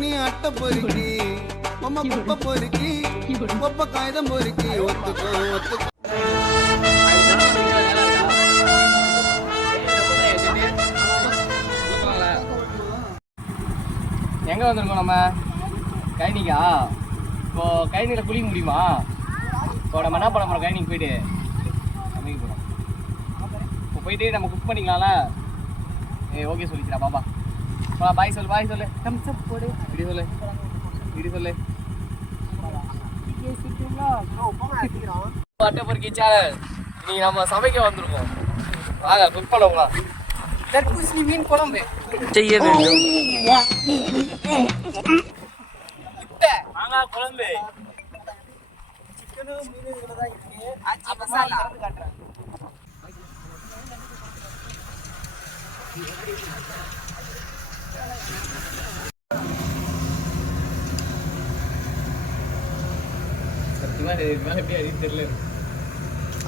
நீ அட்டை பொறுக்கி அம்மா குப்பை பொறுக்கி குப்பை காகிதம் பொறுக்கி ஒத்துக்கோ ஒத்துக்கோ. எங்கே வந்திருக்கோம் நம்ம? கைனிக்கா? இப்போ கைனியில் குளிக்க முடியுமா? இப்போ நம்ம என்ன பண்ண போகிறோம்? கைனிக்கு போயிட்டு சமைக்க போகிறோம். இப்போ போயிட்டு நம்ம குக் பண்ணிக்கலாம்ல? ஓகே சொல்லிக்கிறா பாபா. பாய் சொல்லு, பாய் சொல்லு, தம்ஸ் அப் போடு, இப்படி சொல்லு, இப்படி சொல்லு. அட்டை பொறுக்கி சேனல் இன்னைக்கு நம்ம சமைக்க வந்திருக்கோம். வாங்க குக் பண்ணுவோம். தர்பூசணி மீன் குழம்பு செய்ய வேண்டும். குழம்பு சிக்கனும் மீன் தான் இருக்கு. மசாலா காட்டுறேன்.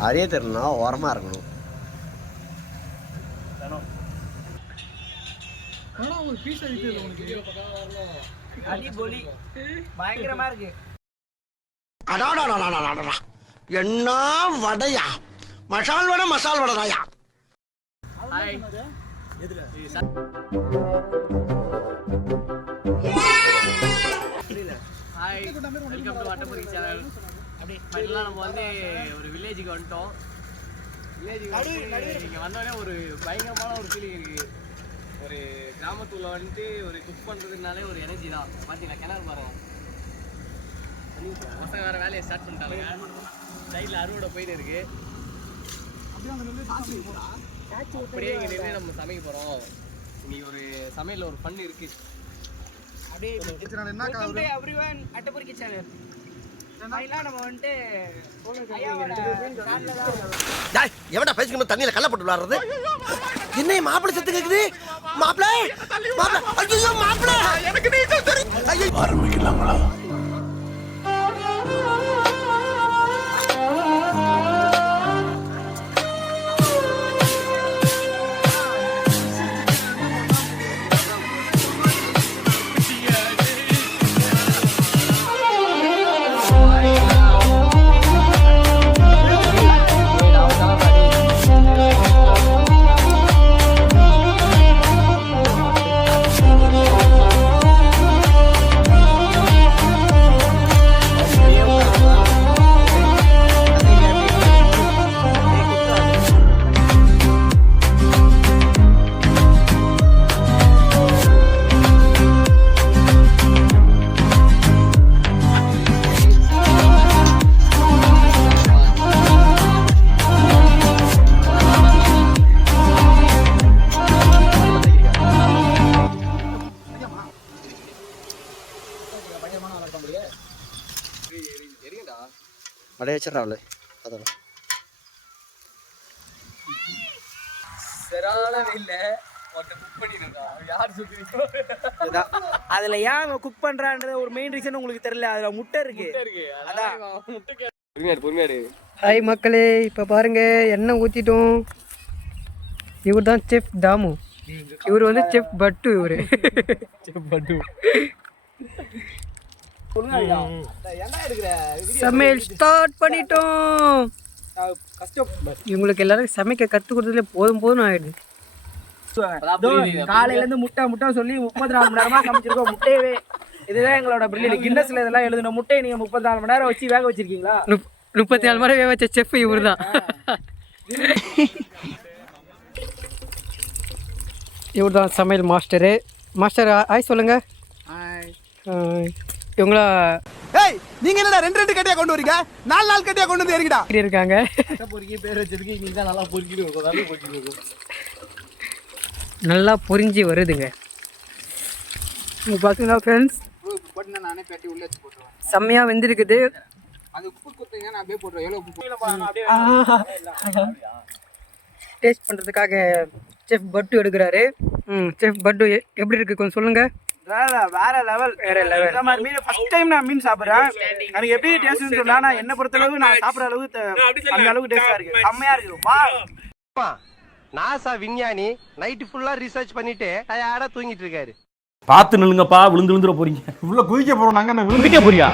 அறிய தெரியலனா ஓரமா இருக்கணும். பயங்கரமா இருக்கு. என்ன வடையா? மசால் வடை, மசால் வடைதாயா? ஹாய், வெல்கம் டு அட்டை பொறுக்கி சேனல். ஃபைனலாக நம்ம வந்து ஒரு வில்லேஜுக்கு வந்துட்டோம். வில்லேஜுக்கு வந்து இங்கே வந்தோடனே ஒரு பயங்கரமான ஒரு ஃபீலிங் இருக்குது. ஒரு கிராமத்துல வந்துட்டு ஒரு குக் பண்ணுறதுனாலே ஒரு எனர்ஜி தான். பார்த்தீங்களா கிணறு பாருங்க. பசங்க வேறு வேலையை ஸ்டார்ட் பண்ணிட்டாங்க. சைடில் அறுவடை போயிட்டு இருக்கு. அப்படியே இங்கே நின்று நம்ம சமைக்க போகிறோம். இன்னைக்கு ஒரு சமையலில் ஒரு ஃபன் இருக்குது. அப்படியே அட்டை பொறுக்கி சேனல் எவடா பேசிக்கணும் தண்ணியில கல்ல போட்டு விளாடுறது? என்ன மாப்பிள்ளை சத்து கேக்குது? மாப்பிள்ளை ஐயோ மாப்பிள்ளை எனக்கு நீச்சல் தெரியும். ஆரம்பிக்கலாங்களா? அடைய வச்சிடறாள். அதெல்லாம் அதுல ஏன் குக் பண்றான்றது ஒரு மெயின் ரீசன் உங்களுக்கு தெரியல. அதுல முட்டை இருக்கு. ஹாய் மக்களே, இப்போ பாருங்க எண்ணெய் ஊற்றிட்டோம். இவர் தான் செஃப் தாமு. இவர் வந்து செஃப் பட்டு. இவர் செஃப் பட்டு. சமையல் ஸ்டார்ட் பண்ணிட்டோம். இவங்களுக்கு எல்லாரும் சமைக்க கற்றுக் கொடுத்ததுல போதும் போதும் ஆயிடுது. காலையில இருந்து முட்டை சொல்லி 34 மணி நேரமா சமைச்சிருக்கோம். முட்டையவே இதுதான் எங்களோட பிரில்லியன்ட். கின்னஸ்ல இதெல்லாம் எழுதின முட்டையை நீங்க 34 மணி நேரம் வச்சு வேக வச்சிருக்கீங்களா? 34 மணி நேரம் வேக வச்ச செஃப் இவர் தான். இவர் தான் சமையல் மாஸ்டரு. மாஸ்டர் ஆய் சொல்லுங்க. இவங்களா நீங்க என்னடா 2 கட்டியா கொண்டு வரீங்க? 4 கட்டியா கொண்டு வந்து ஏறிடா இருக்காங்க. பொறுக்கி பேர் வச்சிருக்கு. இன்னைக்கு தான் நல்லா பொறுக்கிட்டு இருக்கும். நல்லா பொரிஞ்சு வருதுங்க. பார்த்தீங்களா ஃப்ரெண்ட்ஸ், நானே பேட்டி உள்ள வச்சு போட்டுருவேன். செம்மையாக வெந்திருக்குது. அது உப்பு கொடுத்தீங்க, நான் அப்படியே போட்டுருவேன். எவ்வளோ டேஸ்ட் பண்ணுறதுக்காக செஃப் பட்டு எடுக்கிறாரு. செஃப் பட்டு எப்படி இருக்குது கொஞ்சம் சொல்லுங்கள். வேற லெவல். இந்த மாதிரி மீன் ஃபர்ஸ்ட் டைம் நான் மீன் சாப்பிட்றேன். எனக்கு எப்படி டேஸ்ட்னு சொன்னா, நான் என்ன பொறுத்தளவு நான் சாப்பிட்ற அளவுக்கு அந்த அளவுக்கு டேஸ்டா இருக்கு. செம்மையா இருக்கு. வா, நாசா விஞ்ஞானி நைட்டு ஃபுல்லா ரிசர்ச் பண்ணிட்டு டயர்டா தூங்கிட்டு இருக்காரு. பார்த்து நில்லுங்கப்பா, விழுந்து விழுந்துட போறீங்க. உள்ள குதிக்க போறோம் நாங்க. என்ன விழுந்துட்டே போறியா?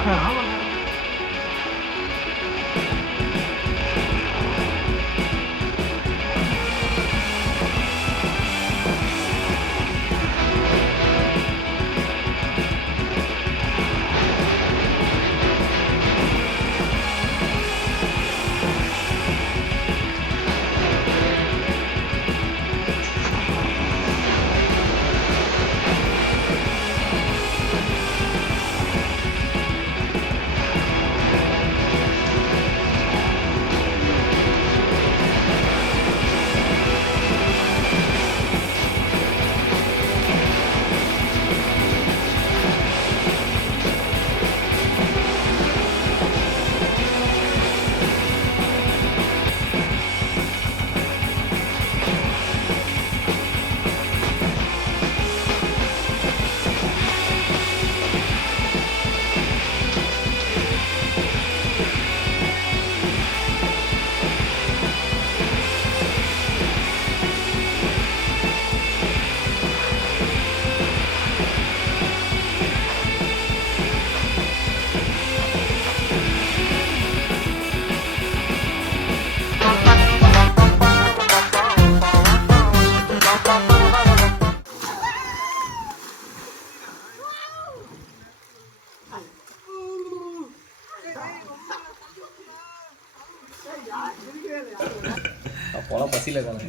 அப்போலாம் பசியில் தானே.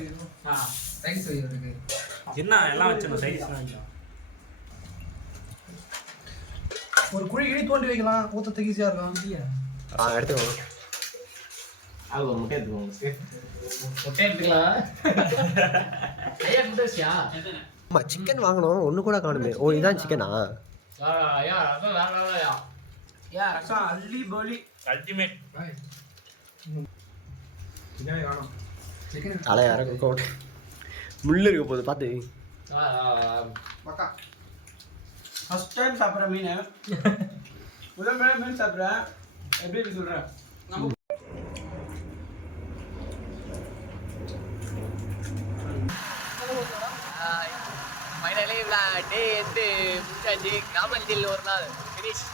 என்ன எல்லாம் வச்சிருந்தோம், சைடிஸ்லாம் வைக்கலாம். ஒரு குழி கிழி தோண்டி வைக்கலாம், ஊத்தத்துக்கு ஈஸியா இருக்கும். எடுத்துக்கோ. அது ஒரு முட்டை எடுத்துக்கோங்க. முட்டை எடுத்துக்கலாம். ஐயா முட்டை வச்சியா? ஆமா, சிக்கன் வாங்கணும், ஒன்று கூட காணுமே. ஓ, இதான் சிக்கனா? ஐயா ரசம் வேற வேறயா? யா ரசம் அள்ளி போலி அல்டிமேட். சிக்கனே காணோம். தலை இறக்கு கோட் முள்ளு இருக்க போகுது பார்த்து. பக்கா ஃபர்ஸ்ட் டைம் சாப்பிட்ற மீன். முதல் முறை மீன் சாப்பிட்றேன். எப்படி இருக்கு சொல்கிறேன். ஃபைனலி டே வந்து முடிச்சாச்சு. கிராமத்தில் ஒரு நாள் ஃபினிஷ்.